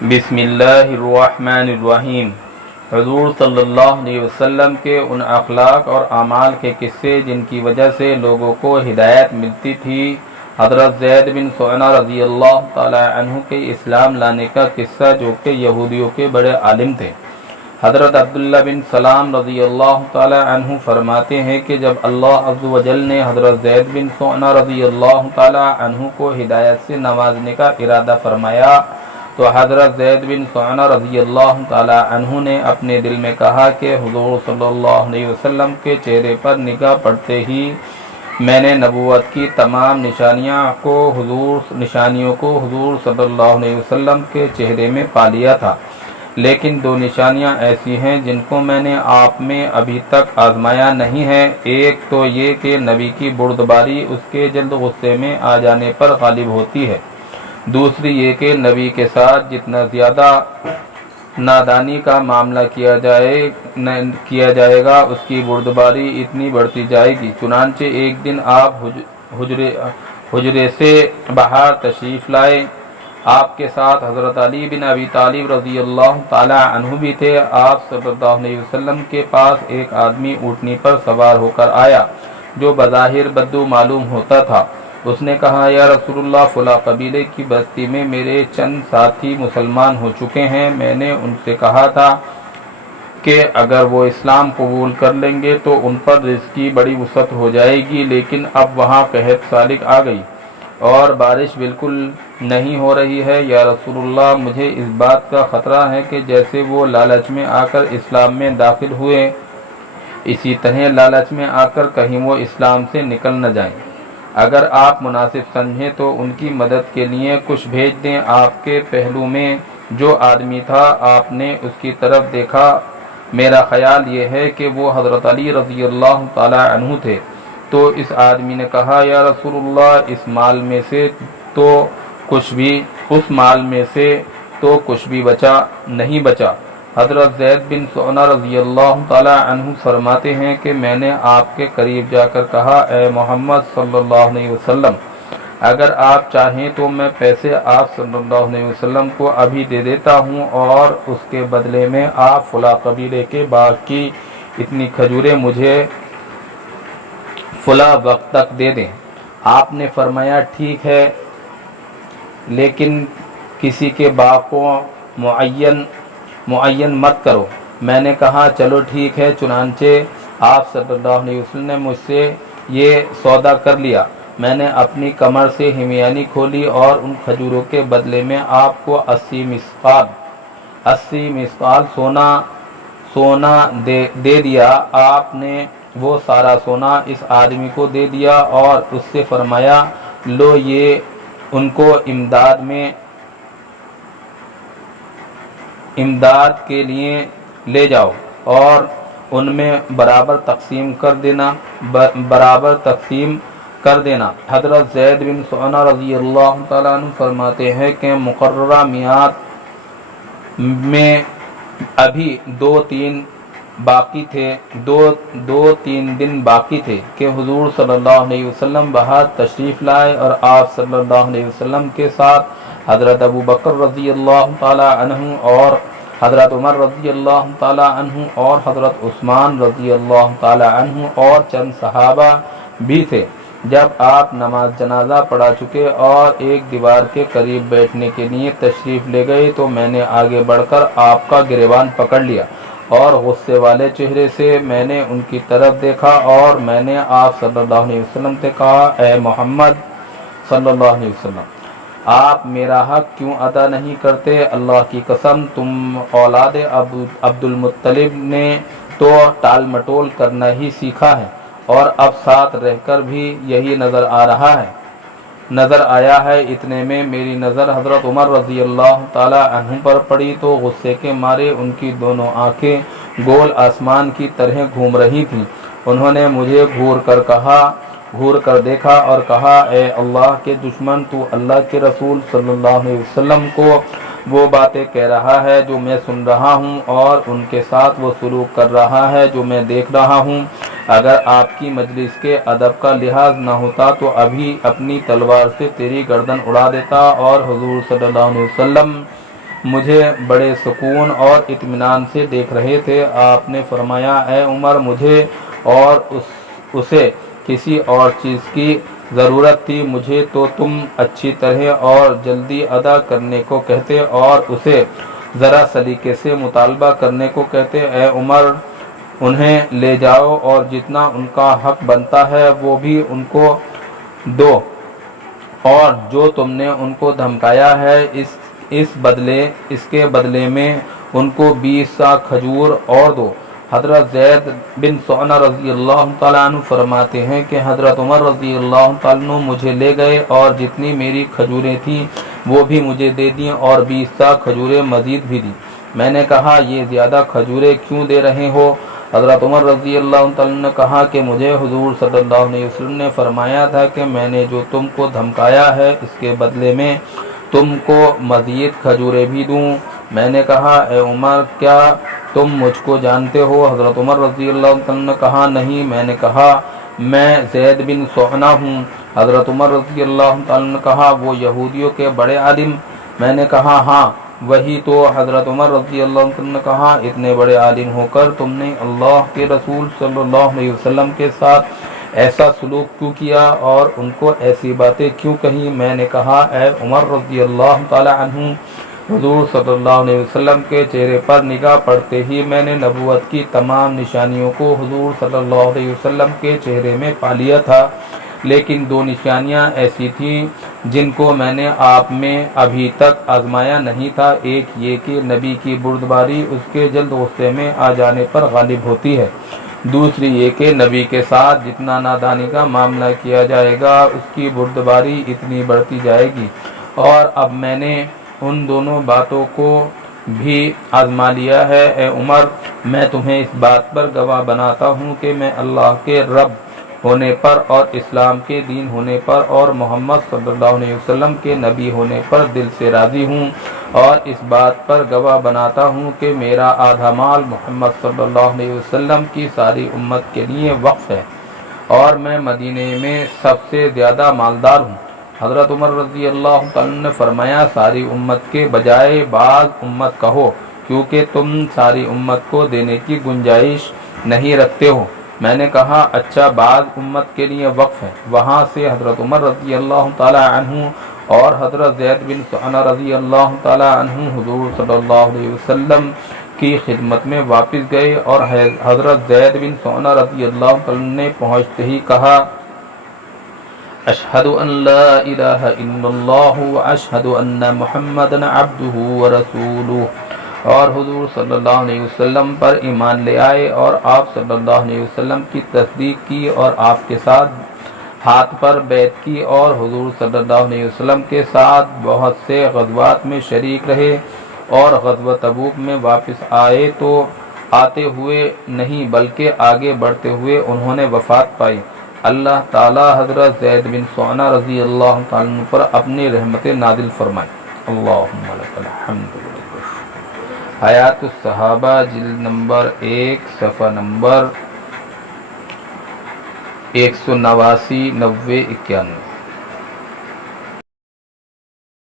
بسم اللہ الرحمن الرحیم۔ حضور صلی اللہ علیہ وسلم کے ان اخلاق اور اعمال کے قصے جن کی وجہ سے لوگوں کو ہدایت ملتی تھی۔ حضرت زید بن سعنہ رضی اللہ تعالی عنہ کے اسلام لانے کا قصہ، جو کہ یہودیوں کے بڑے عالم تھے۔ حضرت عبداللہ بن سلام رضی اللہ تعالی عنہ فرماتے ہیں کہ جب اللہ عز و جل نے حضرت زید بن سعنہ رضی اللہ تعالی عنہ کو ہدایت سے نوازنے کا ارادہ فرمایا تو حضرت زید بن سعنہ رضی اللہ تعالی عنہ نے اپنے دل میں کہا کہ حضور صلی اللہ علیہ وسلم کے چہرے پر نگاہ پڑتے ہی میں نے نبوت کی تمام نشانیوں کو حضور صلی اللہ علیہ وسلم کے چہرے میں پا لیا تھا، لیکن دو نشانیاں ایسی ہیں جن کو میں نے آپ میں ابھی تک آزمایا نہیں ہے۔ ایک تو یہ کہ نبی کی بردباری اس کے جلد غصے میں آ جانے پر غالب ہوتی ہے، دوسری یہ کہ نبی کے ساتھ جتنا زیادہ نادانی کا معاملہ کیا جائے گا اس کی بردباری اتنی بڑھتی جائے گی۔ چنانچہ ایک دن آپ حجرے سے باہر تشریف لائے، آپ کے ساتھ حضرت علی بن ابی طالب رضی اللہ تعالی عنہ بھی تھے۔ آپ صلی اللہ علیہ وسلم کے پاس ایک آدمی اونٹنی پر سوار ہو کر آیا جو بظاہر بدو معلوم ہوتا تھا۔ اس نے کہا، یا رسول اللہ، فلاں قبیلے کی بستی میں میرے چند ساتھی مسلمان ہو چکے ہیں۔ میں نے ان سے کہا تھا کہ اگر وہ اسلام قبول کر لیں گے تو ان پر رزق کی بڑی وسعت ہو جائے گی، لیکن اب وہاں قحط سالک آ گئی اور بارش بالکل نہیں ہو رہی ہے۔ یا رسول اللہ، مجھے اس بات کا خطرہ ہے کہ جیسے وہ لالچ میں آ کر اسلام میں داخل ہوئے، اسی طرح لالچ میں آ کر کہیں وہ اسلام سے نکل نہ جائیں۔ اگر آپ مناسب سمجھیں تو ان کی مدد کے لیے کچھ بھیج دیں۔ آپ کے پہلو میں جو آدمی تھا، آپ نے اس کی طرف دیکھا، میرا خیال یہ ہے کہ وہ حضرت علی رضی اللہ تعالی عنہ تھے۔ تو اس آدمی نے کہا، یا رسول اللہ، اس مال میں سے تو کچھ بھی نہیں بچا۔ حضرت زید بن سعنہ رضی اللہ تعالی عنہ فرماتے ہیں کہ میں نے آپ کے قریب جا کر کہا، اے محمد صلی اللہ علیہ وسلم، اگر آپ چاہیں تو میں پیسے آپ صلی اللہ علیہ وسلم کو ابھی دے دیتا ہوں اور اس کے بدلے میں آپ فلاں قبیلے کے باغ کی اتنی کھجوریں مجھے فلاں وقت تک دے دیں۔ آپ نے فرمایا، ٹھیک ہے، لیکن کسی کے باغ کو معین مت کرو۔ میں نے کہا، چلو ٹھیک ہے۔ چنانچہ آپ صلی اللہ علیہ وسلم نے مجھ سے یہ سودا کر لیا۔ میں نے اپنی کمر سے ہمیانی کھولی اور ان کھجوروں کے بدلے میں آپ کو 80 مثقال سونا دے دیا۔ آپ نے وہ سارا سونا اس آدمی کو دے دیا اور اس سے فرمایا، لو، یہ ان کو امداد کے لیے لے جاؤ اور ان میں برابر تقسیم کر دینا۔ حضرت زید بن سعنہ رضی اللہ تعالیٰ عنہ فرماتے ہیں کہ مقررہ میعاد میں ابھی دو تین دن باقی تھے کہ حضور صلی اللہ علیہ وسلم باہر تشریف لائے اور آپ صلی اللہ علیہ وسلم کے ساتھ حضرت ابو بکر رضی اللہ تعالی عنہ اور حضرت عمر رضی اللہ تعالی عنہ اور حضرت عثمان رضی اللہ تعالی عنہ اور چند صحابہ بھی تھے۔ جب آپ نماز جنازہ پڑھا چکے اور ایک دیوار کے قریب بیٹھنے کے لیے تشریف لے گئے تو میں نے آگے بڑھ کر آپ کا گریبان پکڑ لیا اور غصے والے چہرے سے میں نے ان کی طرف دیکھا اور میں نے آپ صلی اللہ علیہ وسلم سے کہا، اے محمد صلی اللہ علیہ وسلم، آپ میرا حق کیوں ادا نہیں کرتے؟ اللہ کی قسم، تم اولاد عبد المطلب نے تو ٹال مٹول کرنا ہی سیکھا ہے اور اب ساتھ رہ کر بھی یہی نظر آیا ہے۔ اتنے میں میری نظر حضرت عمر رضی اللہ تعالی عنہ پر پڑی تو غصے کے مارے ان کی دونوں آنکھیں گول آسمان کی طرح گھوم رہی تھیں۔ انہوں نے مجھے گھور کر دیکھا اور کہا، اے اللہ کے دشمن، تو اللہ کے رسول صلی اللہ علیہ وسلم کو وہ باتیں کہہ رہا ہے جو میں سن رہا ہوں اور ان کے ساتھ وہ سلوک کر رہا ہے جو میں دیکھ رہا ہوں۔ اگر آپ کی مجلس کے ادب کا لحاظ نہ ہوتا تو ابھی اپنی تلوار سے تیری گردن اڑا دیتا اور حضور صلی اللہ علیہ وسلم مجھے بڑے سکون اور اطمینان سے دیکھ رہے تھے۔ آپ نے فرمایا اے عمر مجھے اور اسے کسی اور چیز کی ضرورت تھی، مجھے تو تم اچھی طرح اور جلدی ادا کرنے کو کہتے اور اسے ذرا سلیقے سے مطالبہ کرنے کو کہتے۔ اے عمر انہیں لے جاؤ اور جتنا ان کا حق بنتا ہے وہ بھی ان کو دو، اور جو تم نے ان کو دھمکایا ہے اس کے بدلے میں ان کو 20 سا کھجور اور دو۔ حضرت زید بن سعنہ رضی اللہ تعالیٰ عنہ فرماتے ہیں کہ حضرت عمر رضی اللہ تعالیٰ عنہ مجھے لے گئے اور جتنی میری کھجوریں تھیں وہ بھی مجھے دے دیں اور 20 سا کھجوریں مزید بھی دی۔ میں نے کہا یہ زیادہ کھجوریں کیوں دے رہے ہو؟ حضرت عمر رضی اللہ تعالیٰ عنہ نے کہا کہ مجھے حضور صلی اللہ علیہ وسلم نے فرمایا تھا کہ میں نے جو تم کو دھمکایا ہے اس کے بدلے میں تم کو مزید کھجوریں بھی دوں۔ میں نے کہا اے عمر کیا تم مجھ کو جانتے ہو؟ حضرت عمر رضی اللہ عنہ نے کہا نہیں۔ میں نے کہا میں زید بن سعنہ ہوں۔ حضرت عمر رضی اللہ عنہ نے کہا وہ یہودیوں کے بڑے عالم؟ میں نے کہا ہاں وہی تو۔ حضرت عمر رضی اللہ عنہ نے کہا اتنے بڑے عالم ہو کر تم نے اللہ کے رسول صلی اللہ علیہ وسلم کے ساتھ ایسا سلوک کیوں کیا اور ان کو ایسی باتیں کیوں کہیں؟ میں نے کہا اے عمر رضی اللہ تعالی عنہ حضور صلی اللہ علیہ وسلم کے چہرے پر نگاہ پڑتے ہی میں نے نبوت کی تمام نشانیوں کو حضور صلی اللہ علیہ وسلم کے چہرے میں پا لیا تھا، لیکن 2 نشانیاں ایسی تھیں جن کو میں نے آپ میں ابھی تک آزمایا نہیں تھا۔ ایک یہ کہ نبی کی بردباری اس کے جلد غصے میں آ جانے پر غالب ہوتی ہے، دوسری یہ کہ نبی کے ساتھ جتنا نادانی کا معاملہ کیا جائے گا اس کی بردباری اتنی بڑھتی جائے گی، اور اب میں نے ان دونوں باتوں کو بھی آزما لیا ہے۔ اے عمر میں تمہیں اس بات پر گواہ بناتا ہوں کہ میں اللہ کے رب ہونے پر اور اسلام کے دین ہونے پر اور محمد صلی اللہ علیہ وسلم کے نبی ہونے پر دل سے راضی ہوں، اور اس بات پر گواہ بناتا ہوں کہ میرا آدھا مال محمد صلی اللہ علیہ وسلم کی ساری امت کے لیے وقف ہے، اور میں مدینے میں سب سے زیادہ مالدار ہوں۔ حضرت عمر رضی اللہ عنہ نے فرمایا ساری امت کے بجائے بعض امت کہو، کیونکہ تم ساری امت کو دینے کی گنجائش نہیں رکھتے ہو۔ میں نے کہا اچھا بعض امت کے لیے وقف ہے۔ وہاں سے حضرت عمر رضی اللہ تعالی عنہ اور حضرت زید بن سعنہ رضی اللہ تعالی عنہ حضور صلی اللہ علیہ وسلم کی خدمت میں واپس گئے، اور حضرت زید بن سعنہ رضی اللہ عنہ نے پہنچتے ہی کہا اشہد ان لا الہ الا اللہ واشہد ان محمدن عبدہ ورسولہ، اور حضور صلی اللہ علیہ وسلم پر ایمان لے آئے اور آپ صلی اللہ علیہ وسلم کی تصدیق کی اور آپ کے ساتھ ہاتھ پر بیعت کی، اور حضور صلی اللہ علیہ وسلم کے ساتھ بہت سے غزوات میں شریک رہے، اور غزوہ تبوک میں واپس آئے تو آتے ہوئے نہیں بلکہ آگے بڑھتے ہوئے انہوں نے وفات پائی۔ اللہ تعالی حضرت زید بن سعنہ رضی اللہ تعالیٰ عنہ پر اپنی رحمت نازل فرمائے۔ اللہم لک الحمد حیات الصحابہ جلد نمبر 1 صفحہ نمبر 189 90 91۔